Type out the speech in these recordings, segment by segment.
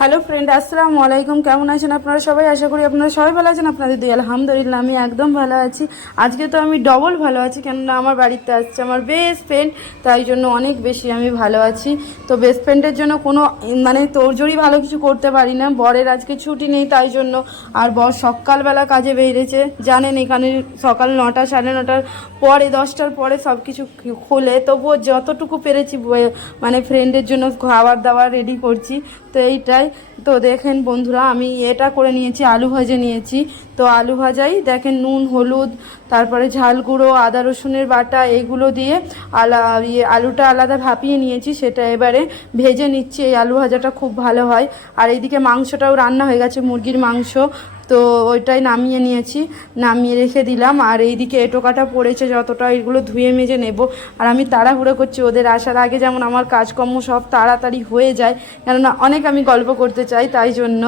Hello friend আসসালামু আলাইকুম কেমন আছেন আপনারা সবাই? আশা করি আপনারা সবাই ভালো আছেন। আপনাদের দুই আলহামদুলিল্লাহ, আমি একদম ভালো আছি। আজকে তো আমি ডবল ভালো আছি, কেননা আমার বাড়িতে আসছে আমার বেস্ট ফ্রেন্ড তাই জন্য অনেক বেশি আমি ভালো আছি। তো বেস্ট ফ্রেন্ডের জন্য কোনো মানে তোরজোড়ি ভালো কিছু করতে পারি না। বরের আজকে ছুটি নেই, তাই জন্য। আর বর সকালবেলা কাজে বেরিয়েছে। জানেন, এখানে সকাল নটা, সাড়ে নটার পরে, দশটার পরে সব কিছু খোলে। তবুও যতটুকু পেরেছি মানে ফ্রেন্ডের জন্য খাবার দাবার রেডি করছি। তো এইটাই। তো দেখেন বন্ধুরা, আমি এটা করে নিয়েছি, আলু ভাজে নিয়েছি। তো আলু ভাজাই, দেখেন নুন, হলুদ, তারপরে ঝাল গুঁড়ো, আদা, রসুনের বাটা, এগুলো দিয়ে আলা ইয়ে আলুটা আলাদা ভাপিয়ে নিয়েছি, সেটা এবারে ভেজে নিচ্ছি। এই আলু ভাজাটা খুব ভালো হয়। আর এইদিকে মাংসটাও রান্না হয়ে গেছে, মুরগির মাংস। তো ওইটাই নামিয়ে নিয়েছি। নামিয়ে রেখে দিলাম। আর এইদিকে এটো কাটা পড়েছে যতটা, এগুলো ধুয়ে মেজে নেব। আর আমি তাড়াহুড়ো করছি, ওদের আসার আগে যেমন আমার কাজকর্ম সব তাড়াতাড়ি হয়ে যায়। কেননা অনেক আমি গল্প করতে চাই তাই জন্য।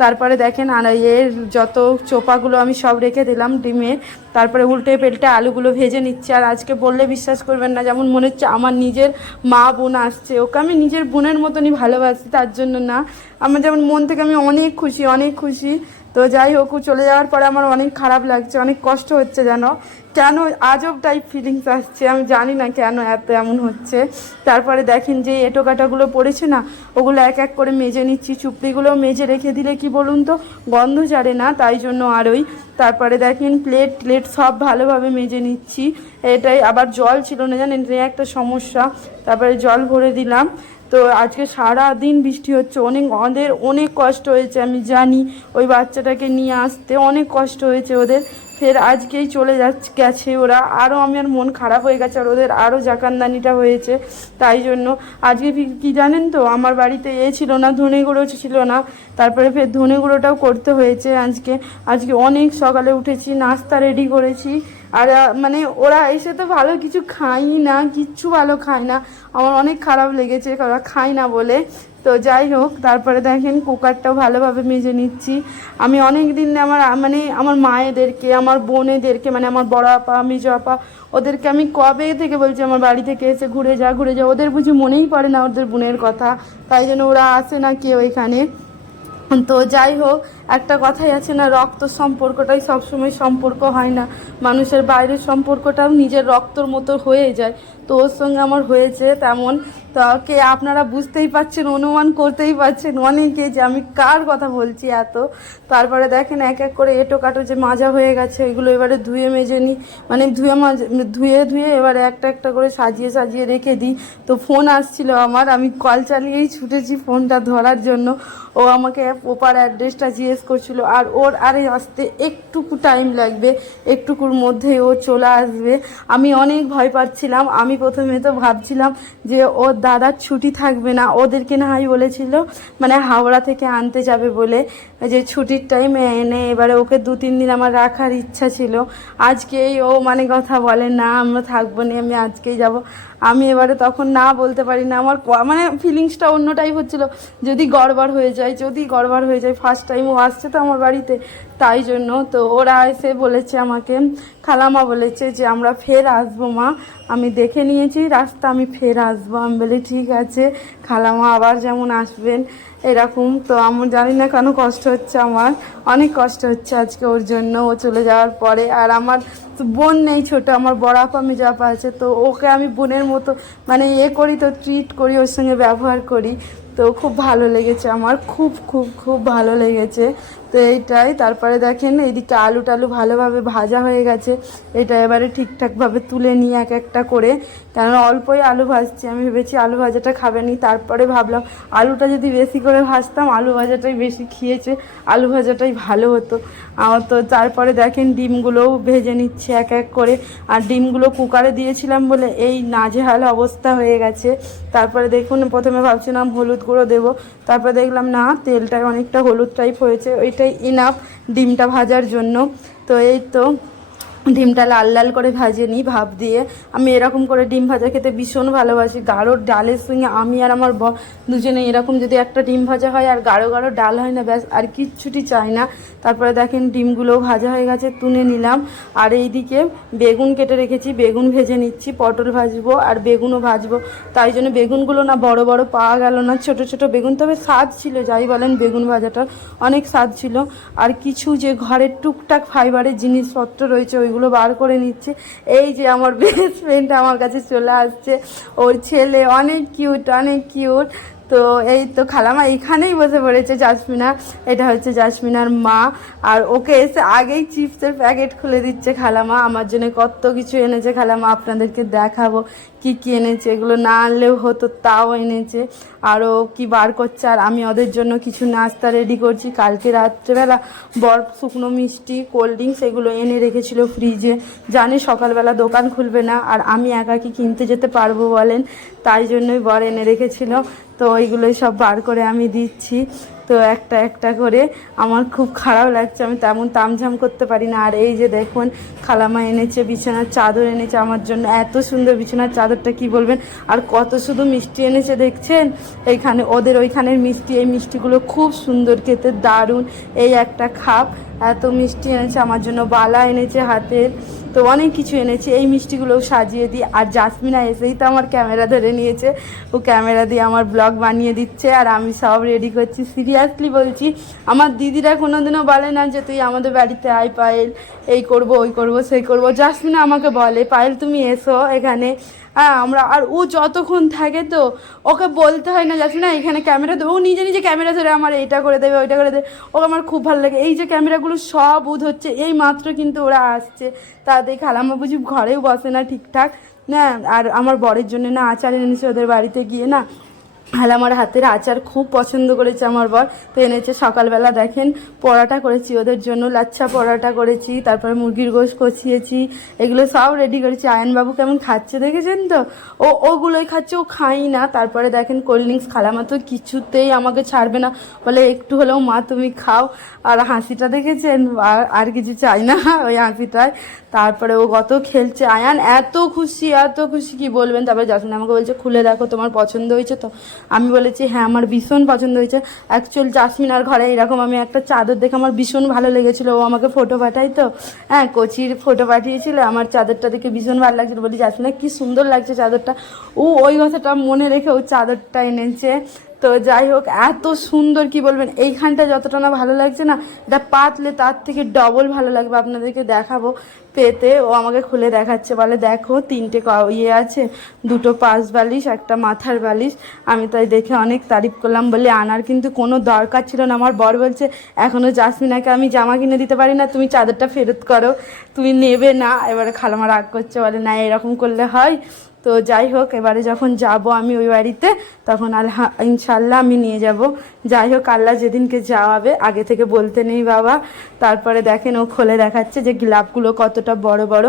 তারপরে দেখেন, আর এর যত চোপাগুলো আমি সব রেখে দিলাম ডিমে। তারপরে উল্টে পেল্টে আলুগুলো ভেজে নিচ্ছি। আর আজকে বললে বিশ্বাস করবেন না, যেমন মনে হচ্ছে আমার নিজের মা বোন আসছে। ওকে আমি নিজের বোনের মতনই ভালোবাসি, তার জন্য না। আমার যেমন মন থেকে আমি অনেক খুশি অনেক খুশি। তো যাই হোক, ও চলে যাওয়ার পরে আমার অনেক খারাপ লাগছে, অনেক কষ্ট হচ্ছে যেন। কেন আজব টাইপ ফিলিংস আসছে, আমি জানি না কেন এত এমন হচ্ছে। তারপরে দেখেন যে এটো কাটাগুলো পড়েছে না, ওগুলো এক এক করে মেজে নিচ্ছি, চুপড়িগুলো মেজে রেখে দিলে কি বলুন তো, গন্ধ ছাড়ে না, তাই জন্য আরই তারপরে দেখেন প্লেট প্লেট সব ভালোভাবে মেজে নিচ্ছি। এটাই আবার জল ছিল না জানেন একটা সমস্যা। তারপরে জল ভরে দিলাম। তো আজকে সারা দিন বৃষ্টি হচ্ছে, অনেক ওদের অনেক কষ্ট হয়েছে, আমি জানি। ওই বাচ্চাটাকে নিয়ে আসতে অনেক কষ্ট হয়েছে ওদের। ফের আজকেই চলে যা গেছে ওরা। আরও আমার মন খারাপ হয়ে গেছে, আর ওদের আরও জাকানদানিটা হয়েছে। তাই জন্য আজকে কি- জানেন তো, আমার বাড়িতে এ ছিল না ধনে গুঁড়ো ছিল না। তারপরে ফের ধনে গুঁড়োটাও করতে হয়েছে আজকে। আজকে অনেক সকালে উঠেছি, নাস্তা রেডি করেছি। আর মানে ওরা এসে তো ভালো কিছু খাই না, কিচ্ছু ভালো খায় না। আমার অনেক খারাপ লেগেছে ওরা খায় না বলে। তো যাই হোক, তারপরে দেখেন কুকারটাও ভালোভাবে মেজে নিচ্ছি। আমি অনেক দিন আমার মানে আমার মায়েদেরকে, আমার বোনেদেরকে মানে আমার বড় আপা, মেজো আপা, ওদেরকে আমি কবে থেকে বলছি আমার বাড়ি থেকে এসে ঘুরে যা ঘুরে যা, ওদের বুঝি মনেই পড়ে না ওদের বোনের কথা। তাই জন্য ওরা আসে না কেউ এখানে। তো যাই হোক একটা কথাই আছে না, রক্ত সম্পর্কটাই সবসময় সম্পর্ক হয় না। মানুষের বাইরের সম্পর্কটাও নিজের রক্তর মতো হয়ে যায়। তো ওর সঙ্গে আমার হয়েছে তেমন। তাকে আপনারা বুঝতেই পারছেন, অনুমান করতেই পারছেন অনেকে যে আমি কার কথা বলছি এত। তারপরে দেখেন এক এক করে এটো কাটো যে মাজা হয়ে গেছে এগুলো এবারে ধুয়ে মেজে নিই। মানে ধুয়ে মাজে, ধুয়ে ধুয়ে এবারে একটা একটা করে সাজিয়ে সাজিয়ে রেখে দিই। তো ফোন আসছিল আমার, আমি কল চালিয়েই ছুটেছি ফোনটা ধরার জন্য। ও আমাকে ওপার অ্যাড্রেসটা জিজ্ঞেস করছিল, আর ওর আরে আসতে একটুকু টাইম লাগবে, একটুকুর মধ্যেই ও চলে আসবে। আমি অনেক ভয় পাচ্ছিলাম। আমি প্রথমে তো ভাবছিলাম যে ওর দাদার ছুটি থাকবে না, ওদেরকে না হয় বলেছিল মানে হাওড়া থেকে আনতে যাবে বলে যে, ছুটির টাইমে এনে এবারে ওকে দু, তিন দিন আমার রাখার ইচ্ছা ছিল। আজকেই ও মানে কথা বলে, না, আমরা থাকব না, আমি আজকেই যাব। আমি এবারে তখন না বলতে পারি না, আমার মানে ফিলিংসটা অন্য টাইপ হচ্ছিল। যদি গড়বড় হয়ে যায়, যদি গড়বড় হয়ে যায় ফার্স্ট টাইম ও আসছে তো আমার বাড়িতে, তাই জন্য তো ওরা এসে বলেছে আমাকে, খালামা বলেছে যে আমরা ফের আসব মা, আমি দেখে নিয়েছি, রাস্তা আমি ফের আসব। আমি বলি, ঠিক আছে, খালামা আবার যেমন আসবেন, এরকম তো আমার জানি না কেন কষ্ট হচ্ছে আমার, অনেক কষ্ট হচ্ছে আজকে ওর জন্য, ও চলে যাওয়ার পরে। আর আমার বোন নেই ছোট, আমার বড় আপা মেজো আপা আছে, তো ওকে আমি বোনের মতো মানে এ করি তো, ট্রিট করি, ওর সঙ্গে ব্যবহার করি। তো খুব ভালো লেগেছে আমার খুব খুব খুব ভালো লেগেছে। তো এইটাই। তারপরে দেখেন এইদিকে আলু টালু ভালোভাবে ভাজা হয়ে গেছে। এটা এবারে ঠিকঠাকভাবে তুলে নিয়ে এক একটা করে। কেননা অল্পই আলু ভাজছি, আমি ভেবেছি আলু ভাজাটা খাবে নি। তারপরে ভাবলাম আলুটা যদি বেশি করে ভাজতাম, আলু ভাজাটাই বেশি খেয়েছে, আলু ভাজাটাই ভালো হতো। আমার তো তারপরে দেখেন ডিমগুলোও ভেজে নিচ্ছে এক এক করে। আর ডিমগুলো কুকারে দিয়েছিলাম বলে এই নাজেহাল অবস্থা হয়ে গেছে। তারপরে দেখুন, প্রথমে ভাবছিলাম হলুদ গুঁড়ো দেবো। তারপরে দেখলাম না, তেলটায় অনেকটা হলুদ টাইপ হয়েছে। ওইটাই ইনাফ ডিমটা ভাজার জন্য। তো এই তো ডিমটা লাল লাল করে ভাজে নিই, ভাপ দিয়ে। আমি এরকম করে ডিম ভাজা খেতে ভীষণ ভালোবাসি। গাঢ় ডালের সঙ্গে আমি আর আমার ব দুজনে এরকম যদি একটা ডিম ভাজা হয় আর গাঢ় গাঢ় ডাল হয় না, ব্যাস, আর কিচ্ছুটি চাই না। তারপরে দেখেন ডিমগুলোও ভাজা হয়ে গেছে, তুলে নিলাম। আর এইদিকে বেগুন কেটে রেখেছি, বেগুন ভেজে নিচ্ছি, পটল ভাজবো আর বেগুনও ভাজবো। তাই জন্য বেগুনগুলো না বড় বড় পাওয়া গেল না, ছোট ছোট বেগুন। তবে স্বাদ ছিল, যাই বলেন, বেগুন ভাজাটা অনেক স্বাদ ছিল। আর কিছু যে ঘরের টুকটাক ফাইবারের জিনিসপত্র রয়েছে ওইগুলো বার করে নিচ্ছে। এই যে আমার বেস্ট ফ্রেন্ড আমার কাছে চলে আসছে। ওর ছেলে অনেক কিউট অনেক কিউট তো এই তো খালামা এখানেই বসে পড়েছে জাসমিনা। এটা হচ্ছে জাসমিনার মা। আর ওকে এসে আগেই চিপসের প্যাকেট খুলে দিচ্ছে খালামা। আমার জন্য কত কিছু এনেছে খালামা, আপনাদেরকে দেখাবো কি কি এনেছে। এগুলো না আনলেও হতো, তাও এনেছে। আরও কি বার করছে, আর আমি ওদের জন্য কিছু নাস্তা রেডি করছি। কালকে রাত্রেবেলা বরফ শুকনো মিষ্টি কোল্ড ড্রিঙ্কস এগুলো এনে রেখেছিল ফ্রিজে জানি সকালবেলা দোকান খুলবে না, আর আমি একা কি কিনতে যেতে পারব বলেন? তাই জন্যই বর এনে রেখেছিল। তো ওইগুলোই সব বার করে আমি দিচ্ছি। তো একটা একটা করে আমার খুব খারাপ লাগছে, আমি তেমন তামঝাম করতে পারি না। আর এই যে দেখুন, খালামা এনেছে, বিছানার চাদর এনেছে আমার জন্য, এত সুন্দর বিছানার চাদরটা কি বলবেন? আর কত শুধু মিষ্টি এনেছে দেখছেন? এইখানে ওদের ওইখানের মিষ্টি, এই মিষ্টিগুলো খুব সুন্দর খেতে, দারুণ। এই একটা খাপ, এত মিষ্টি এনেছে আমার জন্য, বালা এনেছে হাতের। তো অনেক কিছু এনেছে, এই মিষ্টিগুলোও সাজিয়ে দিই। আর জাসমিনা এসেই তো আমার ক্যামেরা ধরে নিয়েছে। ও ক্যামেরা দিয়ে আমার ব্লগ বানিয়ে দিচ্ছে, আর আমি সব রেডি করছি। সিরিয়াসলি বলছি, আমার দিদিরা কোনোদিনও বলে না যে তুই আমাদের বাড়িতে আয়, পায়েল। এই করব, ওই করব, সেই করব। জাসমিনা আমাকে বলে, পায়েল, তুমি এসো এখানে। হ্যাঁ আমরা, আর ও যতক্ষণ থাকে তো, ওকে বলতে হয় না যাচ্ছে না এখানে ক্যামেরা দেবে। ও নিজে নিজে ক্যামেরা ধরে আমার এইটা করে দেবে, ওইটা করে দেবে। ওকে আমার খুব ভালো লাগে। এই যে ক্যামেরাগুলো সব উদ হচ্ছে, এই মাত্র কিন্তু ওরা আসছে। তাদের খালামা বুঝি ঘরেও বসে না ঠিকঠাক। না আর আমার বরের জন্য না আচার এনেছে ওদের বাড়িতে গিয়ে, না? আর আমার হাতের আচার খুব পছন্দ করেছে আমার বর। তো এনেছে সকালবেলা, দেখেন, পরোটা করেছি ওদের জন্য, লাচ্ছা পরোটা করেছি, তারপরে মুরগির গোশ কষিয়েছি, এগুলো সব রেডি করেছি। আয়নবাবু কেমন খাচ্ছে দেখেছেন তো? ও, ওগুলোই খাচ্ছে, ও খাই না। তারপরে দেখেন কোল্ড ড্রিঙ্কস খালামা। তো কিছুতেই আমাকে ছাড়বে না। বলে, একটু হলেও মা, তুমি খাও। আর হাসিটা দেখেছেন? আর- আর কিছু চাই না ওই হাসিটায়। তারপরে ও গত খেলছে। আয়ান, এত খুশি এত খুশি, কি বলবেন? তারপরে জাসমিন আমাকে বলছে, খুলে দেখো, তোমার পছন্দ হয়েছে তো। আমি বলেছি হ্যাঁ আমার ভীষণ পছন্দ হয়েছে। অ্যাকচুয়াল জাসমিনার ঘরে এরকম, আমি একটা চাদর দেখে আমার ভীষণ ভালো লেগেছিল। ও আমাকে ফটো পাঠাই তো। হ্যাঁ কোচির ফটো পাঠিয়েছিল। আমার চাদরটা দেখে ভীষণ ভালো লাগছিল। বলি, জাসমিনা, কি সুন্দর লাগছে চাদরটা। ও ওই কথাটা মনে রেখে ও চাদরটা এনেছে। তো যাই হোক, এত সুন্দর কি বলবেন? এইখানটা যতটা না ভালো লাগছে না, এটা পাতলে তার থেকে ডবল ভালো লাগবে আপনাদেরকে দেখাবো পেতে। ও আমাকে খুলে দেখাচ্ছে, বলে দেখো তিনটে ইয়ে আছে, দুটো পাশ বালিশ, একটা মাথার বালিশ। আমি তাই দেখে অনেক তারিফ করলাম, বলে আনার কিন্তু কোনো দরকার ছিল না। আমার বর বলছে এখনও জাসমিনাকে আমি জামা কিনে দিতে পারি না, তুমি চাদরটা ফেরত করো, তুমি নেবে না। এবারে খালামা রাগ করছে, বলে, না, এরকম করলে হয়। তো যাই হোক, এবারে যখন যাব আমি ওই বাড়িতে, তখন আল্লাহ ইনশাল্লাহ আমি নিয়ে যাব। যাই হোক, আল্লাহ যেদিনকে যাওয়াবে, আগে থেকে বলতে নেই বাবা। তারপরে দেখেন ও খোলে দেখাচ্ছে যে গোলাপগুলো কতটা বড় বড়,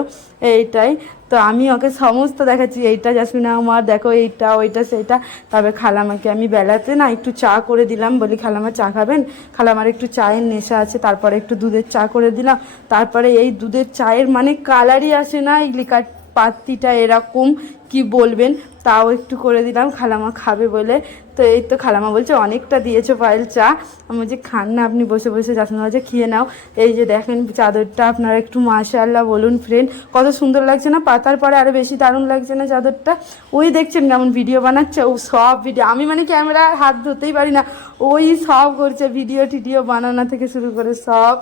এইটাই। তো আমি ওকে সমস্ত দেখাচ্ছি, এইটা জাসমিনা আমার দেখো এইটা, ওইটা সেইটা তবে খালামাকে আমি বেলাতে না একটু চা করে দিলাম, বলি, খালামা, চা খাবেন? খালামার একটু চায়ের নেশা আছে, তারপরে একটু দুধের চা করে দিলাম। তারপরে এই দুধের চায়ের মানে কালারই আসে না, এই লিকার পাত্তিটা এরকম কি বলবেন তাও একটু করে দিলাম, খালামা খাবে বলে। তো এই তো খালামা বলছে, অনেকটা দিয়েছ পায়েল চা। আমি বলছি, খান না আপনি, বসে বসে যাচ্ছেন বলছে খেয়ে নাও। এই যে দেখেন চাদরটা আপনারা একটু মাশাআল্লাহ বলুন ফ্রেন্ড কত সুন্দর লাগছে না? পাতার পরে আরও বেশি দারুণ লাগছে না চাদরটা? ওই দেখছেন কেমন ভিডিও বানাচ্ছে, ও সব ভিডিও আমি মানে ক্যামেরা হাত ধরতেই পারি না। ওই সব করছে ভিডিও টিডিও বানানো থেকে শুরু করে সব।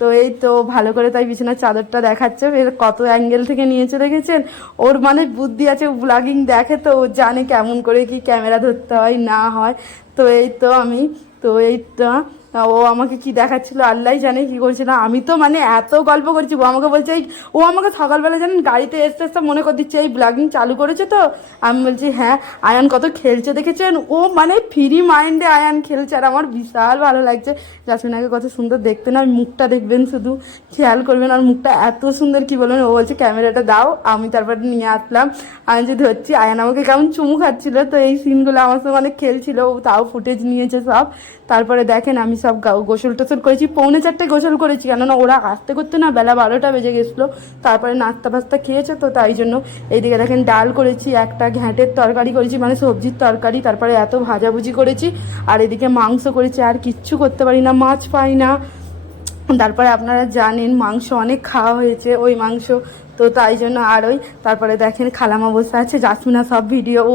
তো এই তো ভালো করে তাই বিছানার চাদরটা দেখাচ্ছে। এর কত অ্যাঙ্গেল থেকে নিয়েছে দেখেছেন? ওর মানে বুদ্ধি আছে ব্লগিং দেখে তো ও জানে কেমন করে কি ক্যামেরা ধরতে হয়, না হয়। তো এই তো আমি, তো এইটা ও আমাকে কি দেখাচ্ছিল? আল্লাহ জানে, কি করছিল আমি তো মানে এত গল্প করছি ও আমাকে বলছে ও আমাকে সকালবেলা জানেন গাড়িতে এসতে এসতে মনে করে দিচ্ছে, এই ব্লগিং চালু করেছে তো? আমি বলছি হ্যাঁ আয়ান কত খেলছে দেখেছেন? ও মানে ফ্রি মাইন্ডে আয়ান খেলছে আর আমার বিশাল ভালো লাগছে। জাসমিনাকে কত সুন্দর দেখতে না মুখটা দেখবেন শুধু। খেয়াল করবেন আর মুখটা এত সুন্দর, কি বলবেন? ও বলছে, ক্যামেরাটা দাও, আমি তারপরে নিয়ে আসলাম। আমি যে ধরছি, আয়ান আমাকে কেমন চুমু খাচ্ছিল তো, এই সিনগুলো আমার সঙ্গে অনেক খেলছিল তাও ফুটেজ নিয়েছে সব। তারপরে দেখেন আমি সব গোসল টোসল করেছি, পৌনে চারটে গোসল করেছি, কেননা ওরা আসতে করতে না বেলা বারোটা বেজে গেছিল, তারপরে নাস্তা ফাস্তা খেয়েছে তো তাই জন্য এইদিকে দেখেন ডাল করেছি, একটা ঘ্যাঁটের তরকারি করেছি মানে সবজির তরকারি, তারপরে এত ভাজাভুজি করেছি, আর এদিকে মাংস করেছি, আর কিচ্ছু করতে পারি না, মাছ পাই না। তারপরে আপনারা জানেন মাংস অনেক খাওয়া হয়েছে, ওই মাংস তো তাই জন্য আর ওই তারপরে দেখেন খালামা বসে আছে, জাসমিনা সব ভিডিও ও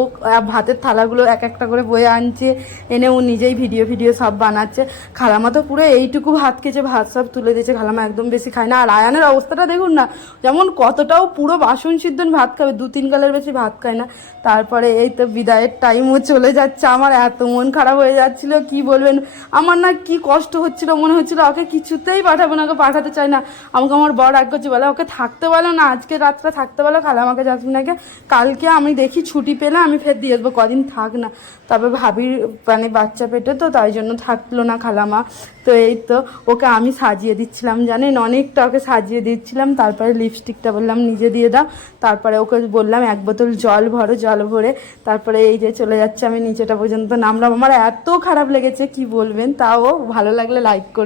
ভাতের থালাগুলো এক একটা করে বয়ে আনছে, এনে ও নিজেই ভিডিও ভিডিও সব বানাচ্ছে। খালামা তো পুরো এইটুকু ভাত খেয়েছে ভাত সব তুলে দিয়েছে, খালামা একদম বেশি খায় না। আর আয়ানের অবস্থাটা দেখুন না, যেমন কতটাও পুরো বাসন সিদ্ধন ভাত খাবে, দু তিন গালের বেশি ভাত খায় না। তারপরে এই তো বিদায়ের টাইমও চলে যাচ্ছে, আমার এত মন খারাপ হয়ে যাচ্ছিল, কি বলবেন? আমার না কি কষ্ট হচ্ছিল, মনে হচ্ছিল ওকে কিছুতেই পাঠাবো না, ওকে পাঠাতে চাই না। আমাকে আমার বড় রাগ করছে, বলে ওকে থাকতে বলো না আজকে রাতটা থাকতে বলো, খালা আমাকে জাসমিনাকে কালকে আমি দেখি ছুটি পেলে আমি ফের দিয়ে আসব কদিন থাক না। তবে ভাবির মানে বাচ্চা পেটে তো, তাই জন্য থাকল না খালামা। তো এই তো, ওকে আমি সাজিয়ে দিচ্ছিলাম, জানেন? অনেকটা ওকে সাজিয়ে দিচ্ছিলাম, তারপরে লিপস্টিকটা বললাম, নিজে দিয়ে দাও। তারপরে ওকে বললাম, এক বোতল জল ভরো, জল ভরে। তারপরে এই যে চলে যাচ্ছে, আমি নিচেটা পর্যন্ত নামলাম। আমার এত খারাপ লেগেছে, কি বলবেন? তাও ভালো লাগলে লাইক করবে